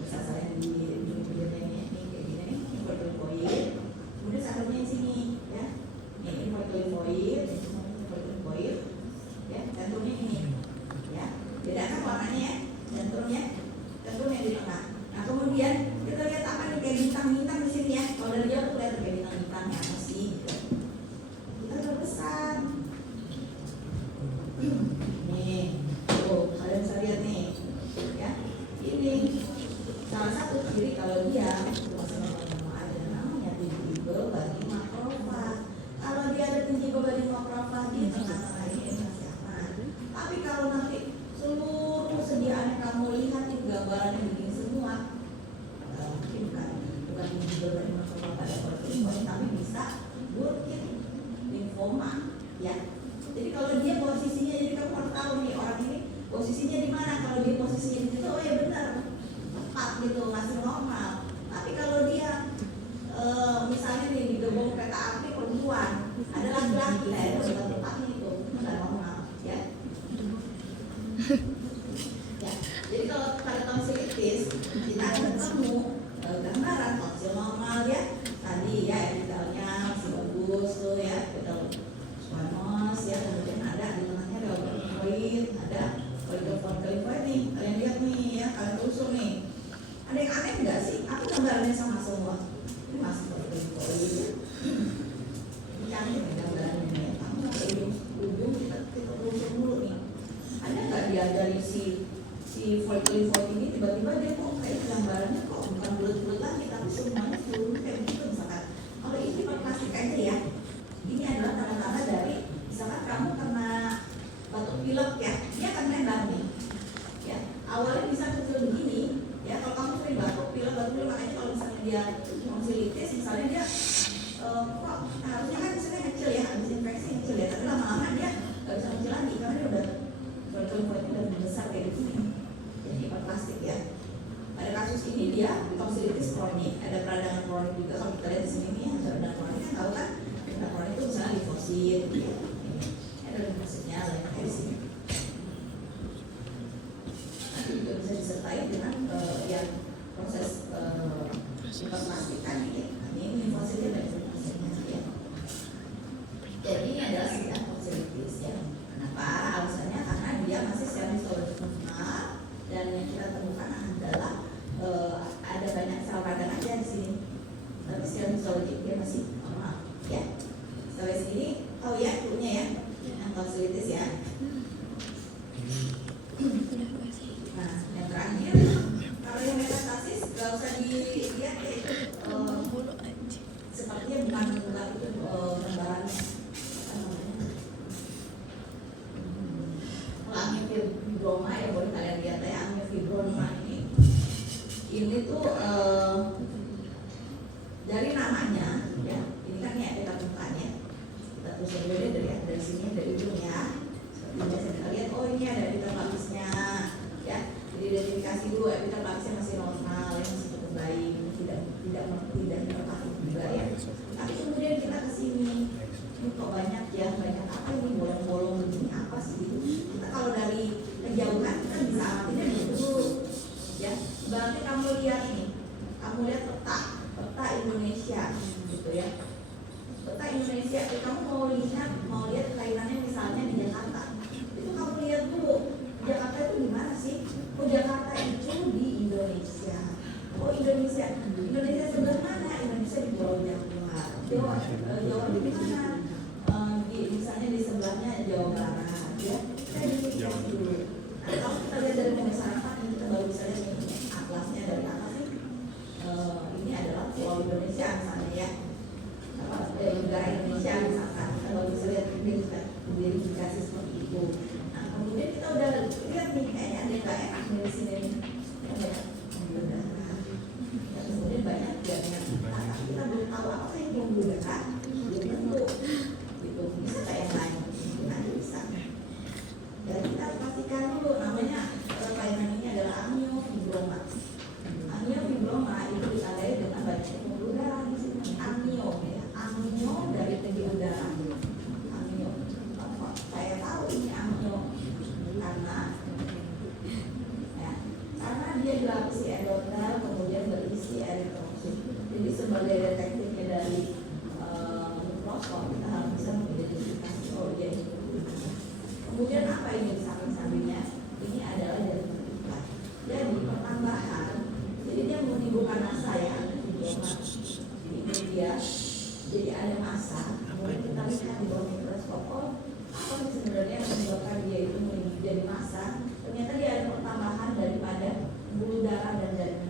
Bisa saya di ini kayak gini nih. Ini folikel limfoid. Kemudian sentrumnya di sini ya. Ini folikel limfoid, ini folikel limfoid. Ya, sentrumnya ini ya. Bedakan warnanya ya. Sentrum yang di tengah. Nah, kemudian kita lihat apa nih, kayak bintang-bintang di sini ya. Kalau dari jauh tuh lihat kayak bintang-bintang ya, apa sih? Kita berpesan. Nih, tuh kalian bisa lihat nih, ya. Ini salah satu ciri kalau dia masih normal ada namanya tingible bagi makrofag. Kalau dia ada tingible bagi makrofag di tengah-tengah ini masih aman. Tapi kalau nanti seluruh sediaan yang kamu lihat di gambarannya begini semua, mungkin bukan tingible bagi makrofag pada folikel, tapi bisa Burkitt limfoma ya. Jadi kalau dia posisinya, jadi kamu harus tahu nih orang ini posisinya di mana. Kalau dia posisinya di situ, oh ya benar, tepat gitu, masih normal. Tapi kalau dia misalnya nih di gerbong kereta api perempuan, ada laki-laki, nah itu sudah tepat itu, nggak normal ya. Ya, jadi kalau pada tonsilitis kita akan ketemu gambaran tonsil normal ya. Tadi ya epitelnya masih bagus tuh ya, epitel squamous ya. Kemudian ada di tengahnya ada organ limfoid, ada folikel limfoid nih. Kalian lihat nih ya, kalian telusur nih. Ada yang aneh nggak sih? Aku gambarnya sama semua. Ini masih folikel limfoid. Ini cantik nih gambarannya ya. Kamu sampai ujung kita telusur dulu nih. Ada nggak dia dari si folikel limfoid ini tiba-tiba dia kok kayak gambarannya kok bukan bulat-bulat lagi, tapi semuanya seluruhnya kayak gitu misalkan. Kalau ini plastik aja ya. Ini adalah tanda-tanda dari misalkan kamu kena batuk pilek ya, dia akan nembak nih. Ya, awalnya bisa kecil begini. Ya, kalau kamu sering batuk pilek, makanya kalau misalnya dia tonsilitis, misalnya dia kok harusnya kan misalnya kecil ya, habis infeksi kecil ya, tapi lama-lama dia nggak bisa kecil lagi karena dia udah folikel limfoidnya udah besar kayak gini. Jadi plastik ya. ya. Peta Indonesia, kamu mau lihat kelahirannya misalnya di Jakarta, itu kamu lihat dulu Jakarta itu di mana sih? Oh, Jakarta itu di Indonesia. Oh, Indonesia sebelah mana? Indonesia di Pulau Jawa. Jawa di mana? Misalnya di sebelahnya Jawa Barat, ya. Kita dilihat dulu. Nah, kalau kita lihat dari masyarakat, kita baru bisa lihat atlasnya dari atas nih. Ini adalah Pulau Indonesia misalnya ya. Negara Indonesia misalkan, kita baru bisa lihat identifikasi seperti itu. Nah, kemudian kita udah lihat nih kayaknya ada nggak enak di sini nih. Kemudian banyak jaminan kita belum tahu apa yang belum dekat, belum tentu gitu, bisa kayak yang lain nanti bisa. Dan kita pastikan dulu namanya kelainan ini adalah amiofibroma. Amiofibroma itu ditandai dengan banyaknya pembuluh darah di sini. Amio ya, amio dari pembuluh darah. Amio, saya tahu ini amio karena dia dilapisi endotel, kemudian berisi eritrosit. Jadi sebagai detektifnya dari mikroskop kita harus bisa mengidentifikasi oh dia itu. Kemudian apa ini di samping-sampingnya? Ini adalah dari penelitian. Jadi pertambahan, jadi dia menimbulkan massa ya, ini dia. Jadi ada massa. Kemudian kita lihat di bawah mikroskop, oh apa sih sebenarnya yang menyebabkan dia itu menjadi massa? Ternyata dia ada pertambahan daripada pembuluh darah dan jaringan